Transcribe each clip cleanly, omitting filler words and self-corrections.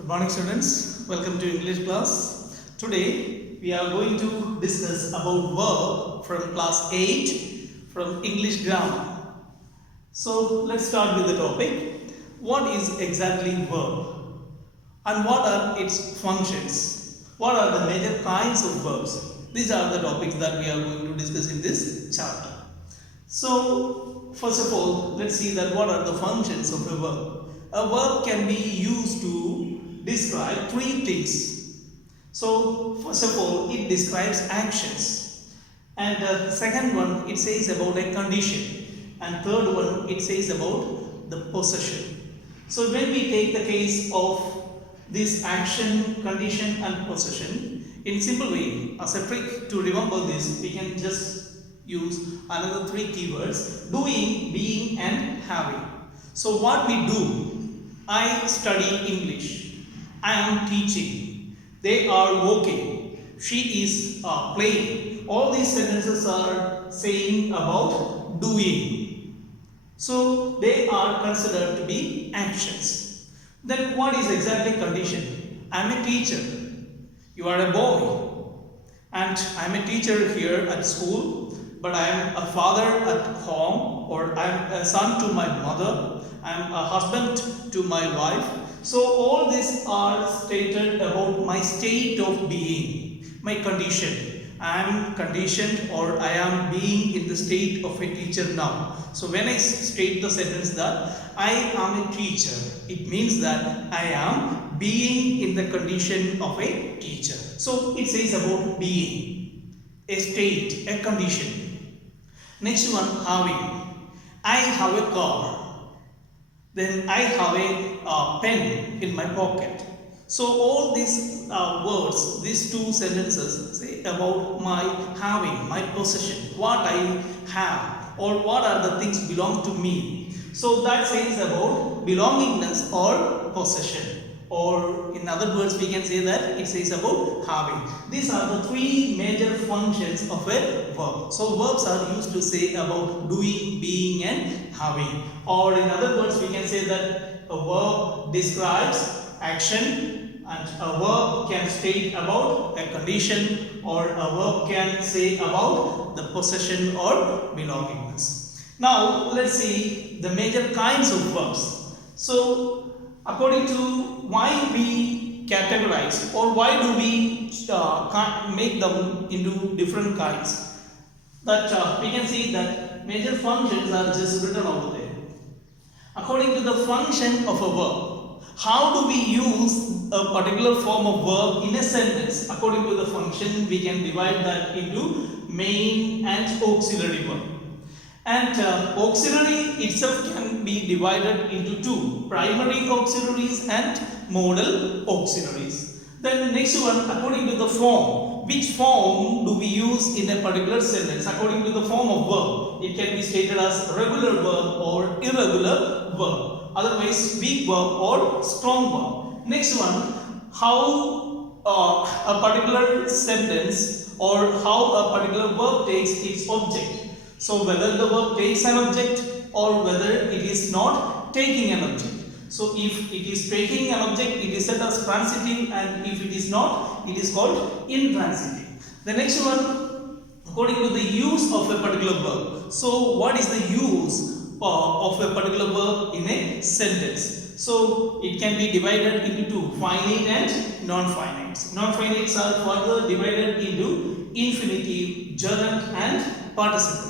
Good morning students, welcome to English class. Today we are going to discuss about verb from class 8 from English grammar. So let's start with the topic. What is exactly verb and what are its functions? What are the major kinds of verbs? These are the topics that we are going to discuss in this chapter. So first of all, let's see that what are the functions of a verb. A verb can be used to describe three things. So first of all, it describes actions, and the second one it says about a condition, and third one it says about the possession. So when we take the case of this action, condition and possession, in simple way, as a trick to remember this, we can just use another three keywords: doing, being and having. So what we do: I study English, I am teaching, they are walking, she is playing. All these sentences are saying about doing. So they are considered to be actions. Then what is exactly condition? I am a teacher, you are a boy, and I am a teacher here at school, but I am a father at home, or I am a son to my mother, I am a husband to my wife. So all these are stated about my state of being, my condition. I am conditioned, or I am being in the state of a teacher now. So when I state the sentence that I am a teacher, it means that I am being in the condition of a teacher. So it says about being, a state, a condition. Next one, having. I have a car. Then I have a pen in my pocket. So all these words, these two sentences say about my having, my possession, what I have, or what are the things belong to me. So that says about belongingness or possession. Or in other words, we can say that it says about having. These are the three major functions of a verb. So verbs are used to say about doing, being and having. Or in other words, we can say that a verb describes action, and a verb can state about a condition, or a verb can say about the possession or belongingness. Now let's see the major kinds of verbs. So according to why we categorize, or why do we make them into different kinds, that we can see that major functions are just written over there. According to the function of a verb, how do we use a particular form of verb in a sentence? According to the function, we can divide that into main and auxiliary verb. And auxiliary itself can be divided into two: primary auxiliaries and modal auxiliaries. Then the next one, according to the form, which form do we use in a particular sentence? According to the form of verb, it can be stated as regular verb or irregular verb, otherwise weak verb or strong verb. Next one, how a particular sentence or how a particular verb takes its object. So whether the verb takes an object or whether it is not taking an object. So if it is taking an object, it is said as transitive, and if it is not, it is called intransitive. The next one, according to the use of a particular verb. So what is the use of a particular verb in a sentence? So it can be divided into two: finite and non-finite. Non-finites are further divided into infinitive, gerund and participle.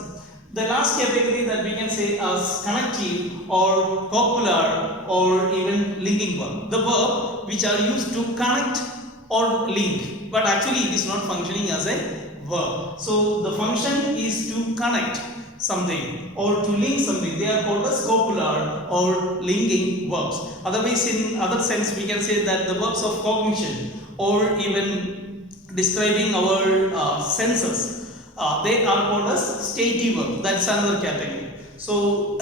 The last category that we can say as connective or copular or even linking verb. The verb which are used to connect or link, but actually it is not functioning as a verb. So the function is to connect something or to link something. They are called as copular or linking verbs. Otherwise, in other sense, we can say that the verbs of cognition or even describing our senses, they are called as stative verb. That's another category. So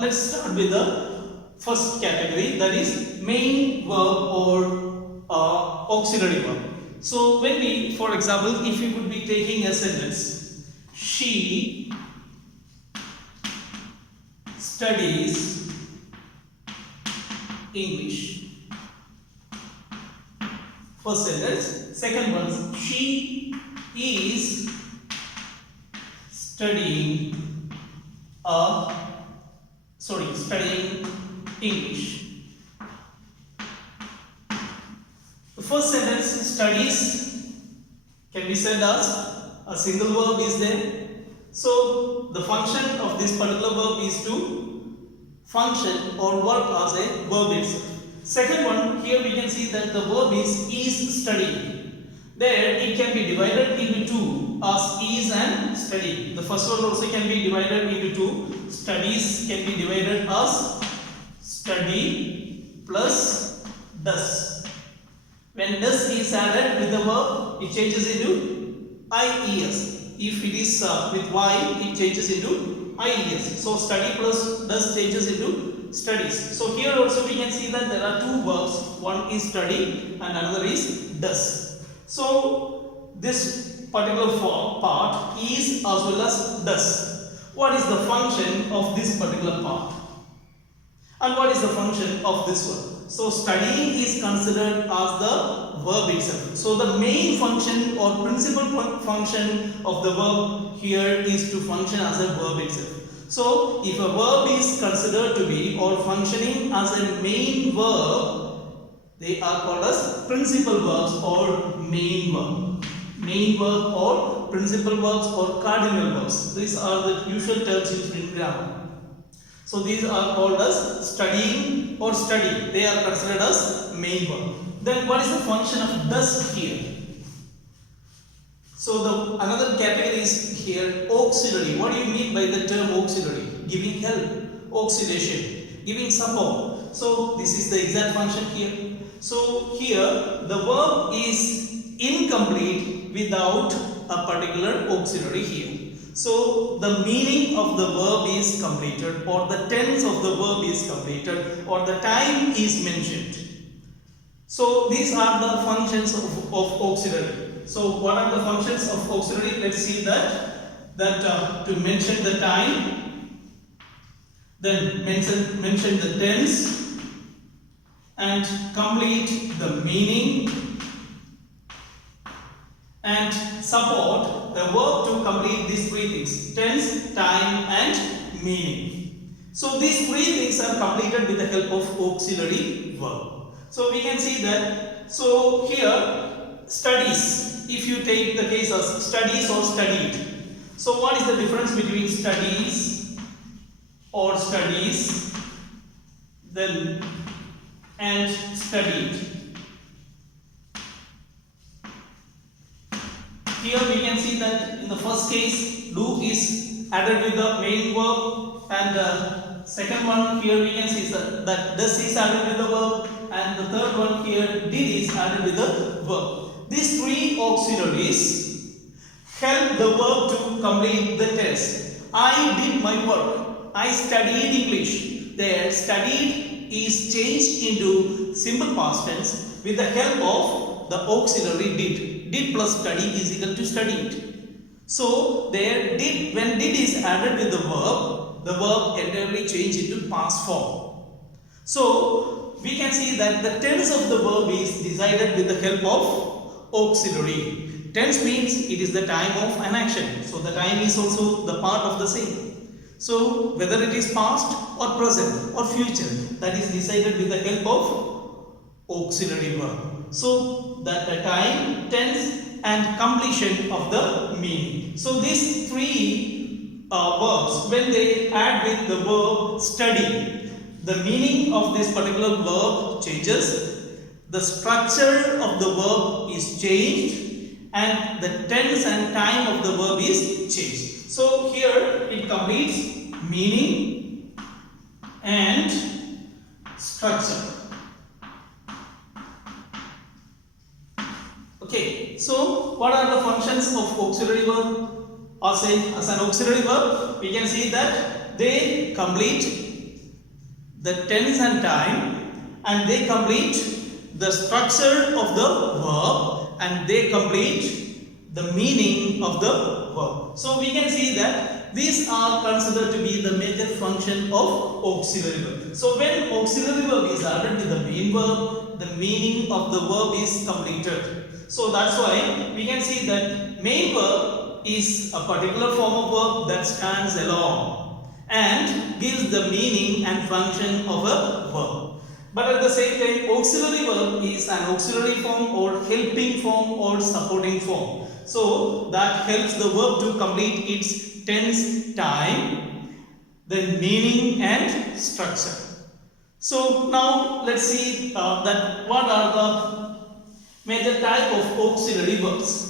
let's start with the first category, that is main verb or auxiliary verb. So when we, for example, if we would be taking a sentence: she studies English. First sentence. Second one, she is studying studying English. The first sentence, studies, can be said as a single verb is there. So the function of this particular verb is to function or work as a verb itself. Second one, here we can see that the verb is studying. There it can be divided into two as is and study. The first one also can be divided into two. Studies can be divided as study plus does. When does is added with the verb, it changes into IES. If it is with Y, it changes into IES. So study plus does changes into studies. So here also we can see that there are two verbs. One is study and another is does. So this particular part is as well as does. What is the function of this particular part? And what is the function of this one? So studying is considered as the verb itself. So the main function or principal function of the verb here is to function as a verb itself. So if a verb is considered to be or functioning as a main verb, they are called as principal verbs or main verb. Main verb or principal verbs or cardinal verbs. These are the usual terms used in grammar. So these are called as studying or study. They are considered as main verb. Then what is the function of does here? So another category is here auxiliary. What do you mean by the term auxiliary? Giving help, auxiliation, giving support. So this is the exact function here. So here the verb is incomplete without a particular auxiliary here. So the meaning of the verb is completed, or the tense of the verb is completed, or the time is mentioned. So these are the functions of auxiliary. So what are the functions of auxiliary? Let's see that to mention the time, then mention the tense, and complete the meaning, and support the verb to complete these three things: tense, time, and meaning. So these three things are completed with the help of auxiliary verb. So we can see that. So here studies, if you take the case as studies or studied. So what is the difference between studies or studies then and studied? Here we can see that in the first case do is added with the main verb, and second one here we can see that does is added with the verb, and the third one here did is added with the verb. These three auxiliaries help the verb to complete the tense. I did my work. I studied English. There studied is changed into simple past tense with the help of the auxiliary did. Did plus study is equal to studied. So there did, when did is added with the verb entirely changed into past form. So we can see that the tense of the verb is decided with the help of auxiliary. Tense means it is the time of an action. So the time is also the part of the same. So whether it is past or present or future, that is decided with the help of auxiliary verb. So that the time, tense, and completion of the meaning. So these three verbs, when they add with the verb study, the meaning of this particular verb changes, the structure of the verb is changed, and the tense and time of the verb is changed. So here it completes meaning and structure. Okay, so what are the functions of auxiliary verb? As an auxiliary verb, we can see that they complete the tense and time, and they complete the structure of the verb, and they complete the meaning of the verb. So we can see that these are considered to be the major function of auxiliary verb. So when auxiliary verb is added to the main verb, the meaning of the verb is completed. So that's why we can see that main verb is a particular form of verb that stands alone and gives the meaning and function of a verb. But at the same time, auxiliary verb is an auxiliary form or helping form or supporting form. So that helps the verb to complete its tense, time, then meaning and structure. So now let's see that what are the major type of auxiliary verbs.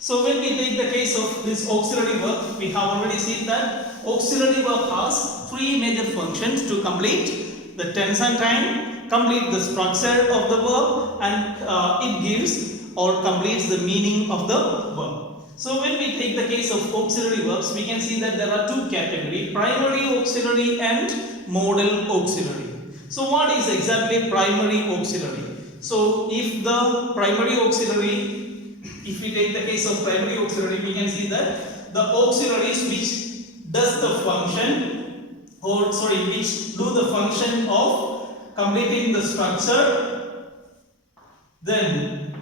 So when we take the case of this auxiliary verb, we have already seen that auxiliary verb has three major functions to complete the tense and time, complete the structure of the verb, and it gives or completes the meaning of the verb. So when we take the case of auxiliary verbs, we can see that there are two categories, primary auxiliary and modal auxiliary. So what is exactly primary auxiliary? So if the primary auxiliary, if we take the case of primary auxiliary, we can see that the auxiliaries which does the function which do the function of completing the structure, then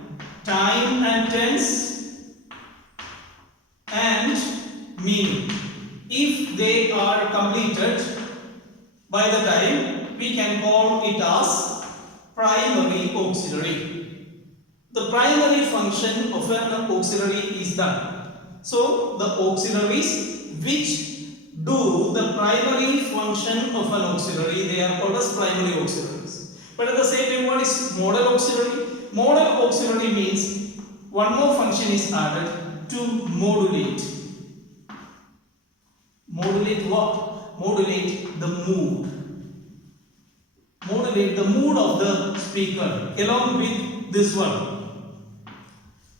time and tense and meaning. If they are completed by the time, we can call it as primary auxiliary. The primary function of an auxiliary is done. So the auxiliaries which do the primary function of an auxiliary, they are called as primary auxiliaries. But at the same time, what is modal auxiliary? Modal auxiliary means one more function is added to modulate. Modulate what? Modulate the mood. Modulate the mood of the speaker along with this one.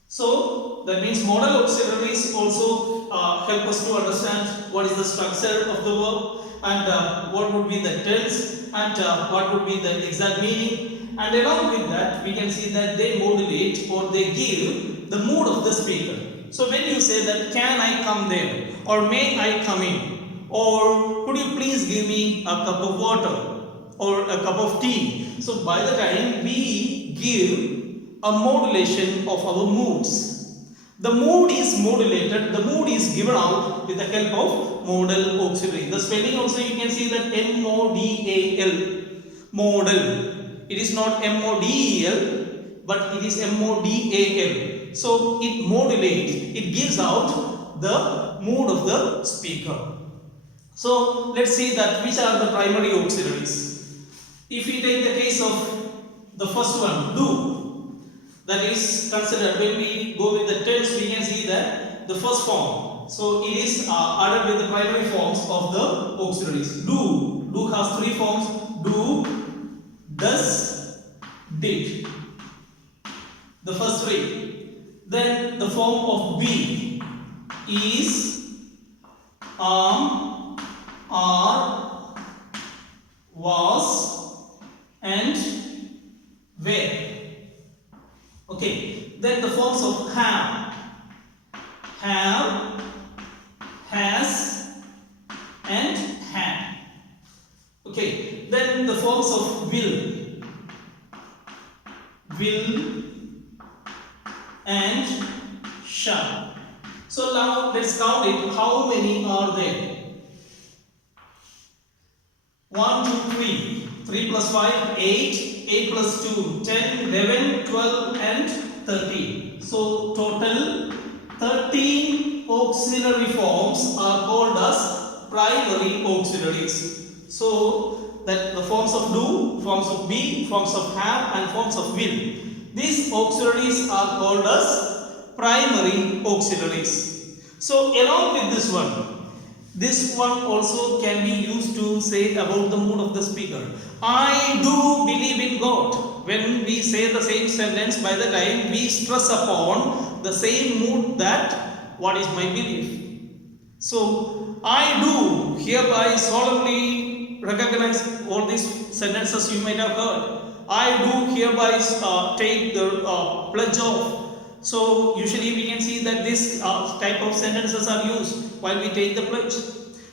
So that means modal auxiliaries also help us to understand what is the structure of the verb and what would be the tense and what would be the exact meaning, and along with that we can see that they modulate or they give the mood of the speaker. So when you say that can I come there, or may I come in, or could you please give me a cup of water or a cup of tea, so by the time we give a modulation of our moods. The mood is modulated, the mood is given out with the help of modal auxiliary. The spelling also you can see that M-O-D-A-L, modal. It is not M-O-D-E-L, but it is M-O-D-A-L. So it modulates, it gives out the mood of the speaker. So let's see that which are the primary auxiliaries. If we take the case of the first one, do, that is considered when we go with the tense, we can see that the first form. So it is added with the primary forms of the auxiliaries. Do has three forms: do, does, did. The first three. Then the form of be is, are, was, and were. Okay, then the forms of have, has, and had. Okay, then the forms of will, and shall. So now let's count it. How many are there? 1, 2, 3. 3 plus 5, 8. 8 plus 2, 10, 11, 12 and 13. So total 13 auxiliary forms are called as primary auxiliaries. So that the forms of do, forms of be, forms of have and forms of will. These auxiliaries are called as primary auxiliaries. So along with this one also can be used to say about the mood of the speaker. I do believe in God. When we say the same sentence, by the time we stress upon the same mood that what is my belief. So I do hereby solemnly recognize all these sentences you might have heard. I do hereby take the pledge of So usually we can see that this type of sentences are used while we take the pledge.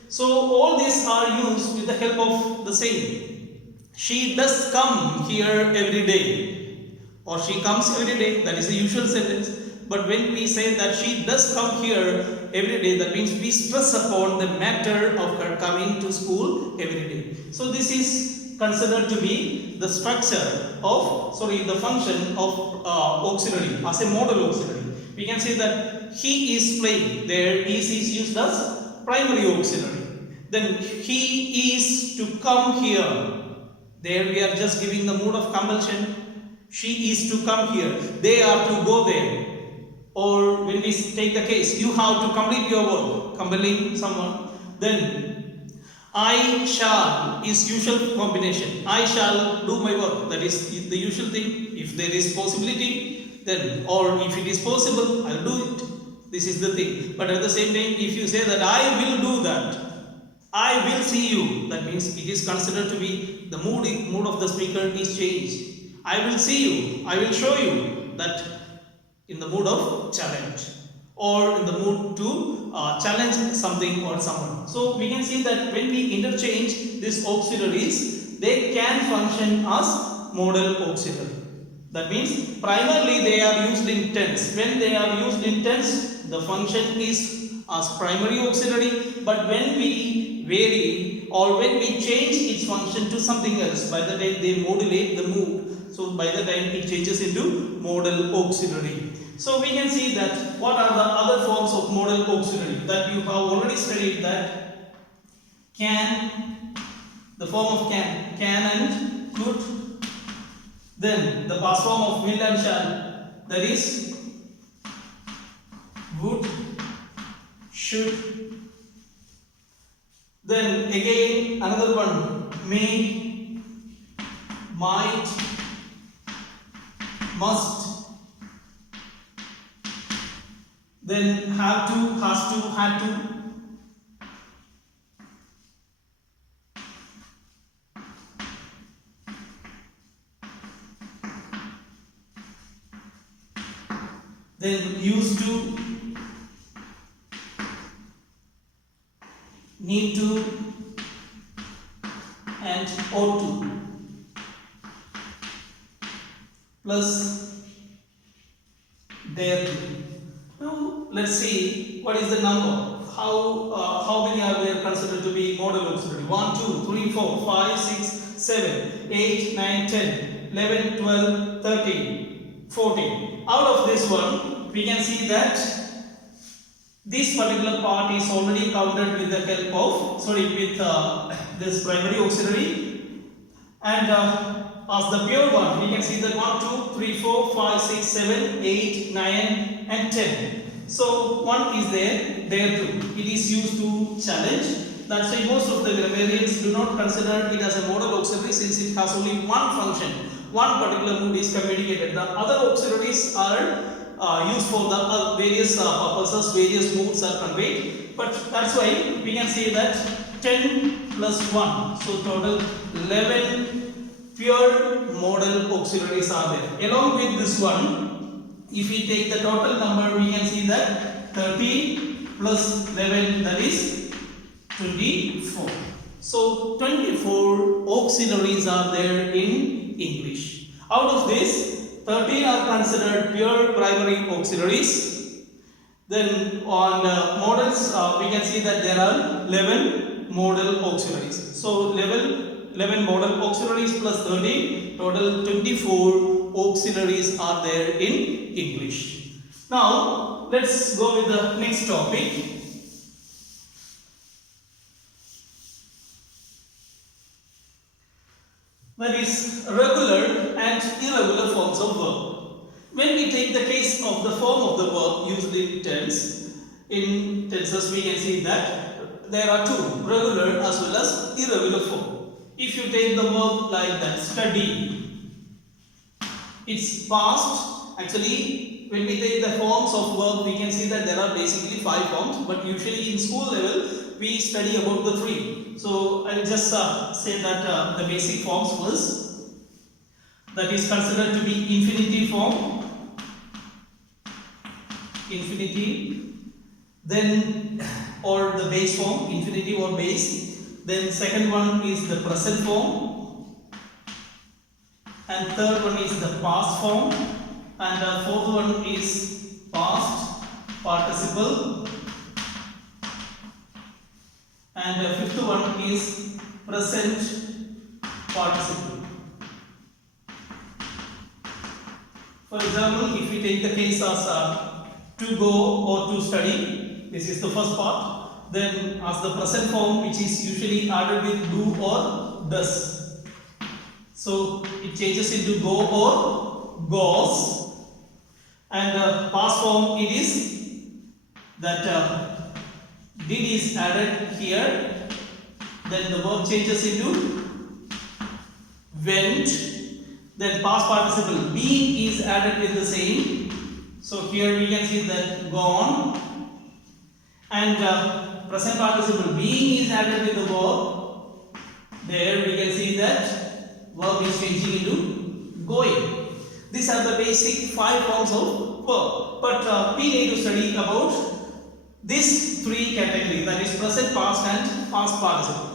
So all these are used with the help of the same. She does come here every day, or she comes every day. That is the usual sentence. But when we say that she does come here every day, that means we stress upon the matter of her coming to school every day. So this is considered to be the structure of, the function of auxiliary as a model auxiliary. We can say that he is playing. There is used as primary auxiliary. Then he is to come here. There we are just giving the mood of compulsion. She is to come here. They are to go there. Or when we take the case, you have to complete your work, compelling someone. Then I shall is usual combination. I shall do my work. That is the usual thing. If there is possibility, then, or if it is possible, I'll do it. This is the thing. But at the same time, if you say that I will do that, I will see you, that means it is considered to be the mood of the speaker is changed. I will see you, I will show you, that in the mood of challenge, or in the mood to challenge something or someone. So we can see that when we interchange these auxiliaries, they can function as modal auxiliary. That means primarily they are used in tense. When they are used in tense, the function is as primary auxiliary, but when we vary or when we change its function to something else, by the time they modulate the mood, so by the time it changes into modal auxiliary. So we can see that what are the other forms of modal auxiliary that you have already studied, that can, the form of can and could. Then the past form of will and shall, that is would, should. Then again another one, may, might, must. Then have to, has to, had to. Then used to, need to, and ought to, plus dare to. Now let's see what is the number. How many are there considered to be modal auxiliary? 1, 2, 3, 4, 5, 6, 7, 8, 9, 10, 11, 12, 13, 14. Out of this one, we can see that this particular part is already counted with the help of, with this primary auxiliary, and as the pure one, we can see that 1, 2, 3, 4, 5, 6, 7, 8, 9, and 10. So 1 is there too. It is used to challenge. That's why most of the grammarians do not consider it as a modal auxiliary, since it has only one function. One particular mood is communicated. The other auxiliaries are used for the various purposes, various moods are conveyed. But that's why we can say that 10 plus 1, so total 11 pure modal auxiliaries are there. Along with this one, if we take the total number, we can see that 13 plus 11, that is 24. So 24 auxiliaries are there in English. Out of this, 13 are considered pure primary auxiliaries. Then on modals, we can see that there are 11 modal auxiliaries. So 11 modal auxiliaries plus 13, total 24 auxiliaries are there in English. Now let's go with the next topic. That is regular and irregular forms of verb. When we take the case of the form of the verb used in tense, in tenses we can see that there are two, regular as well as irregular form. If you take the verb like that, study, it's past. Actually, when we take the forms of verb, we can see that there are basically 5 forms, but usually in school level we study about the 3. So I'll just say that the basic forms first. That is considered to be infinitive form, infinitive, then or the base form, infinitive or base. Then second one is the present form, and third one is the past form, and the fourth one is past participle, and the fifth one is present participle. For example, if we take the case as to go or to study, this is the first part. Then as the present form, which is usually added with do or does. So it changes into go or goes. And the past form, it is that did is added here. Then the verb changes into went. Then past participle be is added with the same. So here we can see that gone, and present participle being is added with the verb. There we can see that verb is changing into going. These are the basic 5 forms of verb. But we need to study about these 3 categories, that is present, past and past participle.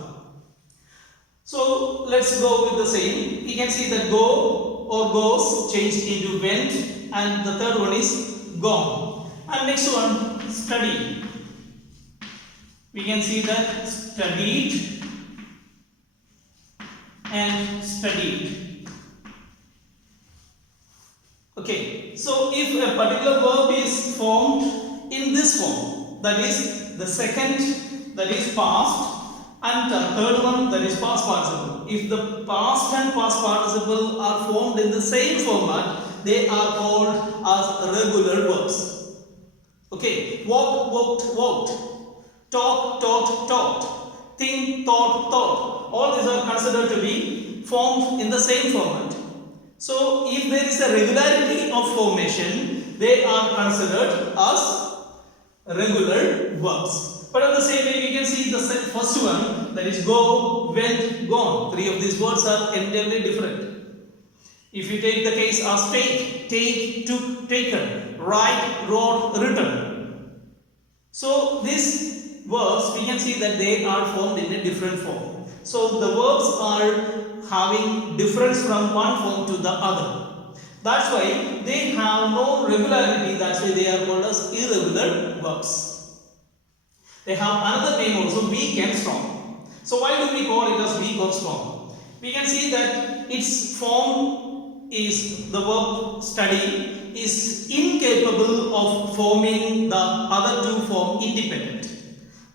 So let's go with the same. We can see that go or goes changed into went, and the third one is gone. And next one, study. We can see that studied and studied. Okay, so if a particular verb is formed in this form, that is the second, that is past, and the third one, that is past participle. If the past and past participle are formed in the same format, they are called as regular verbs. Okay, walk, walked, walked. Talk, talked, talked. Think, thought, thought. All these are considered to be formed in the same format. So, if there is a regularity of formation, they are considered as regular verbs. But at the same time, we can see the first one, that is go, went, gone. 3 of these words are entirely different. If you take the case as take, took, taken, write, wrote, written. So, these verbs, we can see that they are formed in a different form. So the verbs are having difference from one form to the other. That's why they have no regularity. That's why they are called as irregular verbs. They have another name also, weak and strong. So why do we call it as weak or strong? We can see that its form is the verb study is incapable of forming the other 2 forms independent.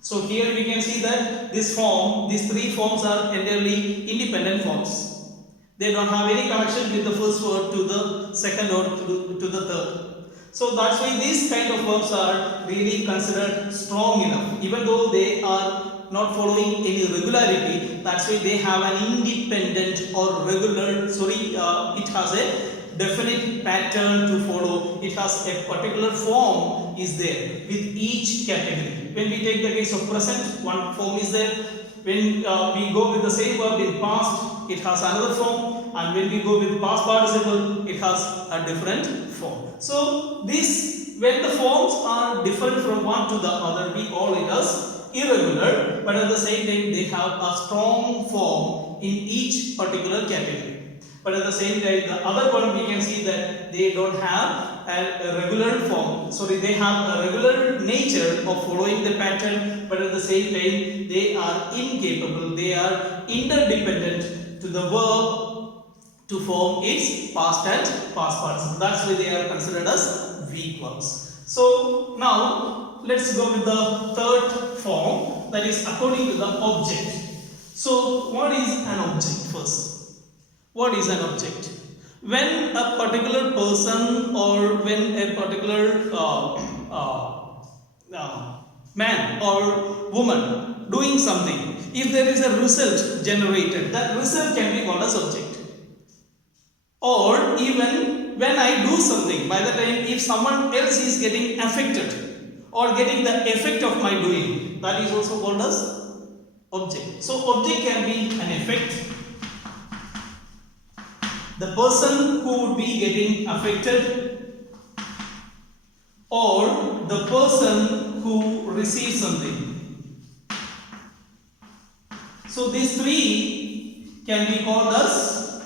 So here we can see that this form, these 3 forms are entirely independent forms. They don't have any connection with the first word to the second or to the third. So that's why these kind of verbs are really considered strong enough. Even though they are not following any regularity, that's why they have an independent or regular, it has a definite pattern to follow. It has a particular form is there with each category. When we take the case of present, one form is there. When we go with the same verb in past, it has another form, and when we go with past participle, it has a different form. So this, when the forms are different from one to the other, we call it as irregular, but at the same time they have a strong form in each particular category. But at the same time, the other one, we can see that they don't have a regular form. They have a regular nature of following the pattern, but at the same time, they are incapable, they are interdependent to the verb to form its past and past participle. That's why they are considered as weak verbs. So now, let's go with the third form, that is according to the object. So what is an object first? What is an object? When a particular person or when a particular man or woman doing something, if there is a result generated, that result can be called as object. Or even when I do something, by the time if someone else is getting affected or getting the effect of my doing, that is also called as object. So object can be an effect. The person who would be getting affected, or the person who receives something. So these three can be called as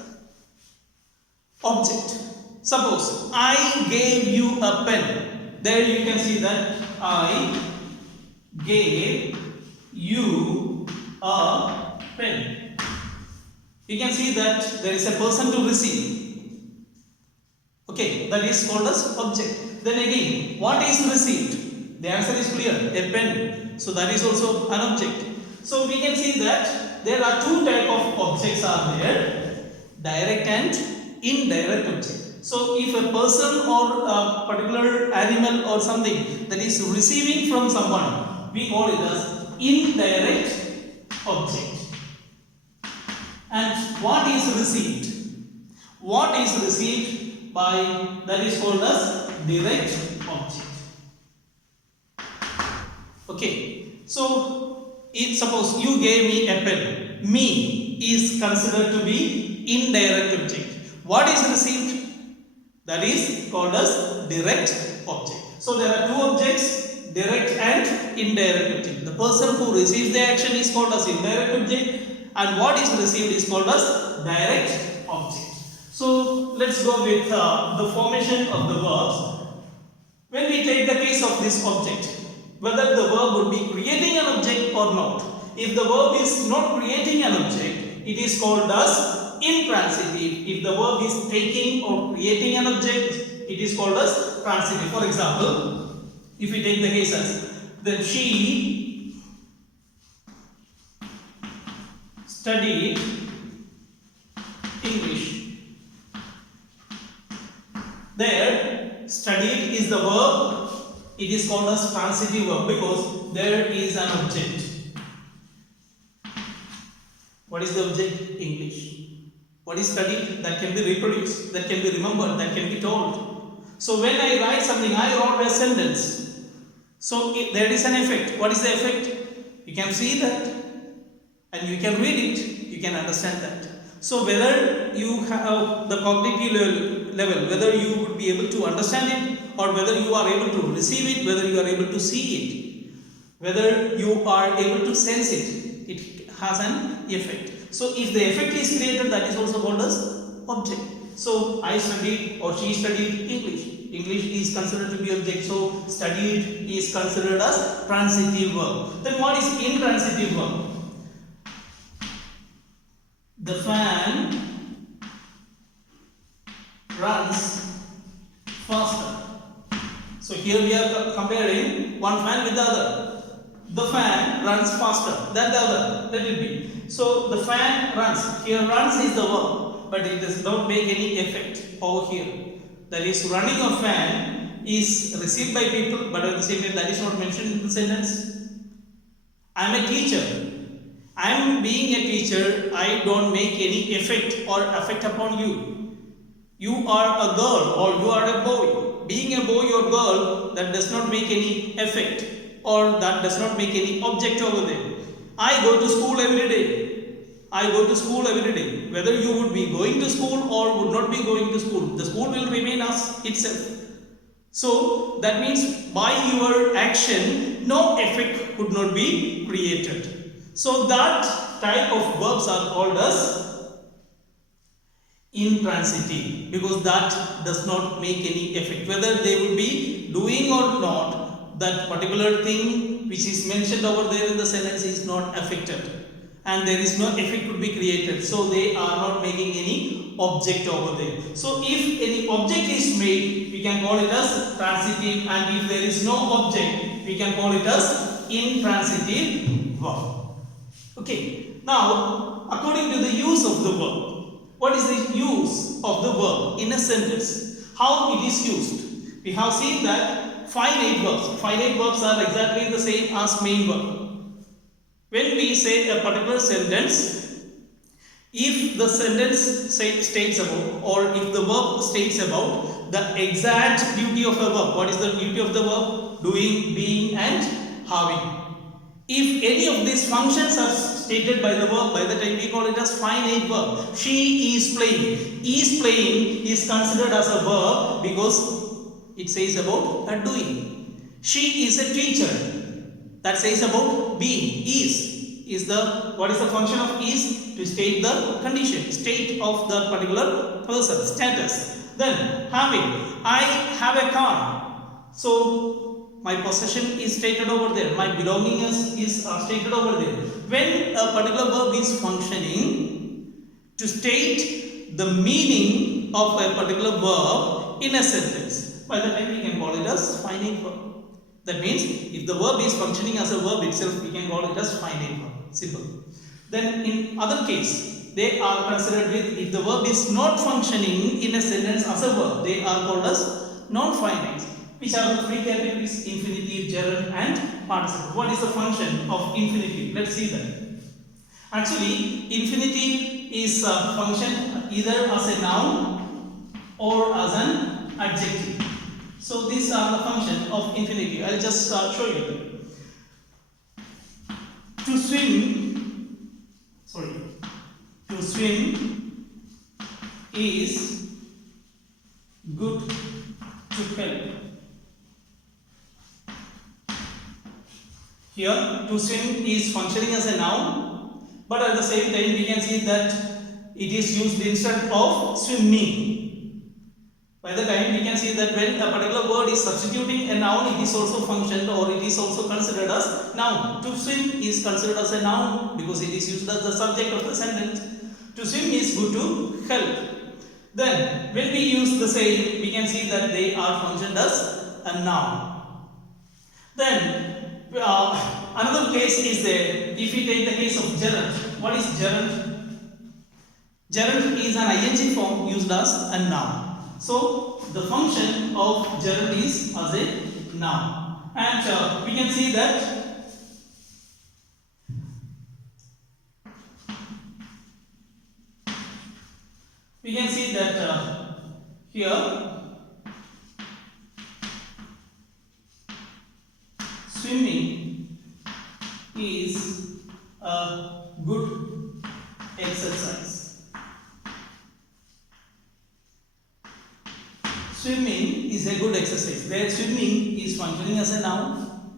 object. Suppose I gave you a pen. There you can see that I gave you a pen. You can see that there is a person to receive. Okay, that is called as object. Then again, what is received? The answer is clear, a pen. So that is also an object. So we can see that there are two types of objects are there, direct and indirect object. So if a person or a particular animal or something that is receiving from someone, we call it as indirect object. And what is received? What is received by, that is called as direct object. Okay, so if suppose you gave me a pen, me is considered to be indirect object. What is received? That is called as direct object. So there are two objects, direct and indirect object. The person who receives the action is called as indirect object, and what is received is called as direct object. So let's go with the formation of the verbs. When we take the case of this object, whether the verb would be creating an object or not. If the verb is not creating an object, it is called as intransitive. If the verb is taking or creating an object, it is called as transitive. For example, if we take the cases, then she studied English. There, studied is the verb. It is called as transitive verb because there is an object. What is the object? English. What is studied? That can be reproduced, that can be remembered, that can be told. So when I write something, I wrote a sentence. So there is an effect. What is the effect? You can see that and you can read it, you can understand that. So whether you have the cognitive level, whether you would be able to understand it or whether you are able to receive it, whether you are able to see it, whether you are able to sense it, it has an effect. So if the effect is created, that is also called as object. So I studied or she studied English. English is considered to be object. So studied is considered as transitive verb. Then what is intransitive verb? The fan runs faster. So here we are comparing one fan with the other. The fan runs faster than the other. Let it be. So the fan runs. Here runs is the verb, but it does not make any effect over here. That is, running of fan is received by people, but at the same time that is not mentioned in the sentence. I am a teacher. I am being a teacher. I don't make any effect or effect upon you. You are a girl or you are a boy. Being a boy or girl, that does not make any effect or that does not make any object over there. I go to school every day. I go to school every day. Whether you would be going to school or would not be going to school, the school will remain as itself. So that means by your action, no effect could not be created. So that type of verbs are called as intransitive because that does not make any effect. Whether they would be doing or not, that particular thing which is mentioned over there in the sentence is not affected and there is no effect could be created. So they are not making any object over there. So if any object is made, we can call it as transitive, and if there is no object, we can call it as intransitive verb. Okay, now according to the use of the verb, what is the use of the verb in a sentence? How it is used? We have seen that finite verbs. Finite verbs are exactly the same as main verb. When we say a particular sentence, if the sentence states about or if the verb states about the exact duty of a verb, what is the duty of the verb? Doing, being and having. If any of these functions are stated by the verb, by the time we call it as finite verb. She is playing. Is playing is considered as a verb because It says about a doing. She is a teacher. That says about being. Is the what is the function of is? To state the condition, state of the particular person, status. Then having. I have a car. So my possession is stated over there. My belongings is stated over there. When a particular verb is functioning to state the meaning of a particular verb in a sentence, by the time we can call it as finite verb. That means if the verb is functioning as a verb itself, we can call it as finite verb. Simple. Then in other case, they are considered with, if the verb is not functioning in a sentence as a verb, they are called as non-finite. Which are the three categories? Infinitive, gerund and participle. What is the function of infinitive? Let's see that. Actually, infinitive is a function either as a noun or as an adjective. So these are the function of infinitive. I'll just show you. To swim is good to help. Here, to swim is functioning as a noun, but at the same time we can see that it is used instead of swimming. By the time we can see that when a particular word is substituting a noun, it is also functioned or it is also considered as noun. To swim is considered as a noun because it is used as the subject of the sentence. To swim is good to help. Then when we use the same, we can see that they are functioned as a noun. Then another case is there. If we take the case of gerund, what is gerund? Gerund is an ing form used as a noun. So the function of gerund is as a noun, and we can see that here swimming is a good exercise. Swimming is a good exercise. Where swimming is functioning as a noun.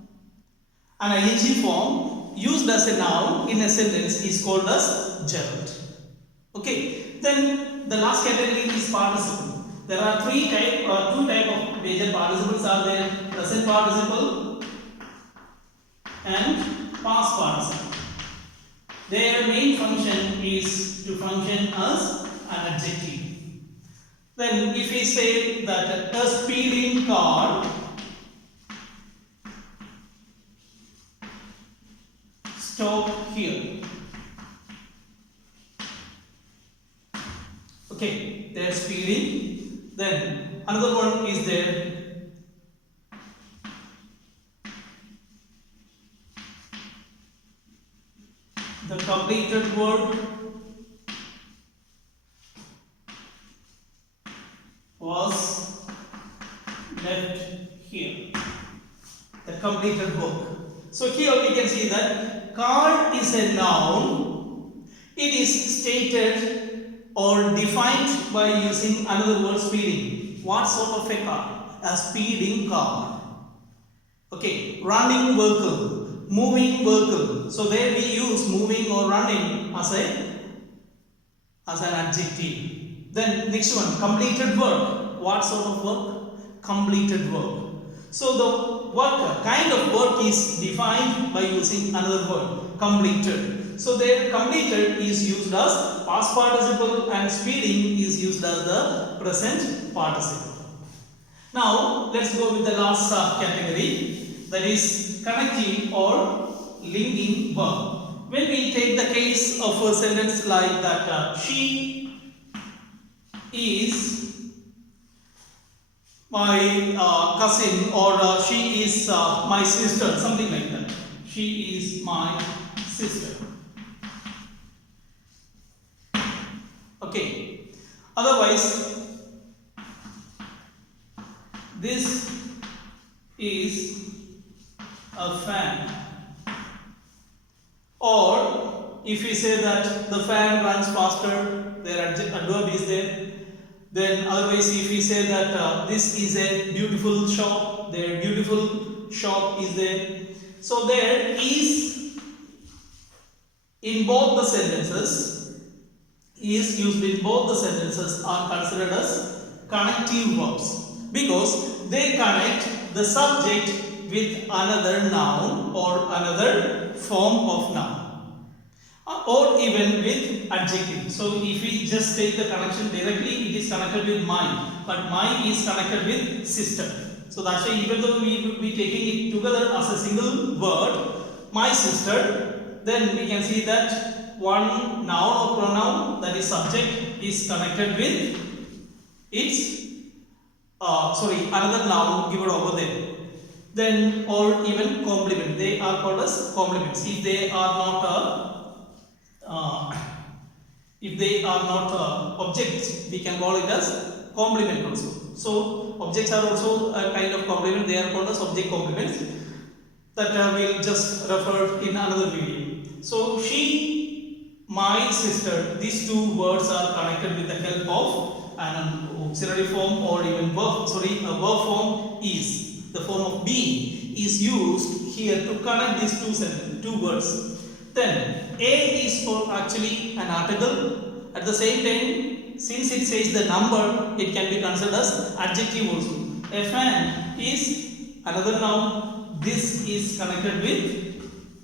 An ing form used as a noun in a sentence is called as gerund. Okay. Then the last category is participle. There are two type of major participles are there: present participle and past participle. Their main function is to function as an adjective. Then if we say that a speeding car stop here. Okay, they are speeding. Then another one is there. The completed word was left here. The completed work. So here we can see that car is a noun. It is stated or defined by using another word, speeding. What sort of a car? A speeding car. Okay, running vehicle, moving vehicle. So there we use moving or running as an adjective. Then next one, completed work. What sort of work? Completed work. So the work, kind of work is defined by using another word, completed. So there completed is used as past participle and speeding is used as the present participle. Now let's go with the last category, that is connective or linking verb. When we take the case of a sentence like that, she is my cousin, or she is my sister, something like that. She is my sister. Okay. Otherwise, this is a fan. Or if we say that the fan runs faster, their adverb is there. Then otherwise, if we say that this is a beautiful shop, their beautiful shop is there. So there is in both the sentences, is used in both the sentences are considered as connective verbs because they connect the subject with another noun or another form of noun or even with adjective. So if we just take the connection directly, it is connected with my, but my is connected with sister. So that's why even though we will be taking it together as a single word, my sister, then we can see that one noun or pronoun, that is subject, is connected with its another noun given over there. Then or even complement, they are called as complements. If they are not objects, we can call it as complement also. So objects are also a kind of complement. They are called as object complements. That we'll just refer in another video. So she, my sister, these two words are connected with the help of an auxiliary form or even verb. A verb form is the form of being is used here to connect these two words. Then a is for actually an article. At the same time, since it says the number, it can be considered as adjective also. A fan is another noun. This is connected with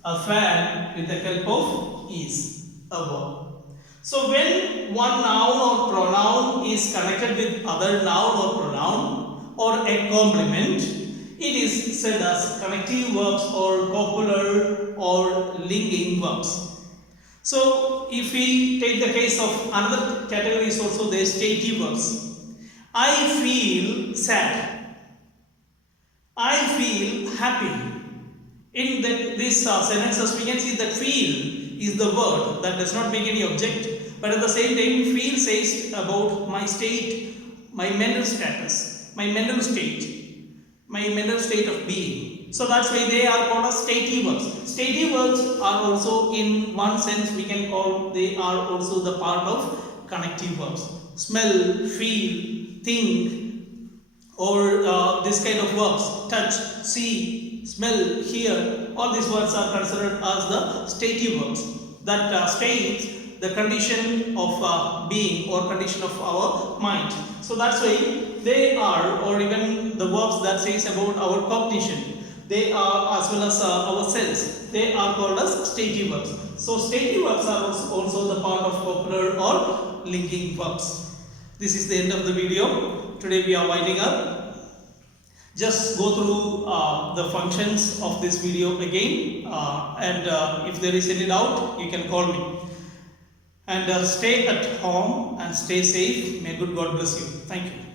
a fan with the help of is, a verb. So when one noun or pronoun is connected with other noun or pronoun or a complement, it is said as connective verbs or copular or linking verbs. So if we take the case of another category is also the stative verbs. I feel sad. I feel happy. In this sentences, we can see that feel is the word that does not make any object, but at the same time, feel says about my state, my mental status, my mental state of being. So that's why they are called as stative verbs. Stative verbs are also, in one sense, we can call they are also the part of connective verbs. Smell, feel, think, or this kind of verbs, touch, see, smell, hear, all these words are considered as the stative verbs that state the condition of being or condition of our mind. So that's why they are, or even the verbs that says about our cognition, they are, as well as our cells, they are called as stative verbs. So stative verbs are also the part of copular or linking verbs. This is the end of the video. Today we are winding up. Just go through the functions of this video again, and if there is any doubt, you can call me. And stay at home and stay safe. May good God bless you. Thank you.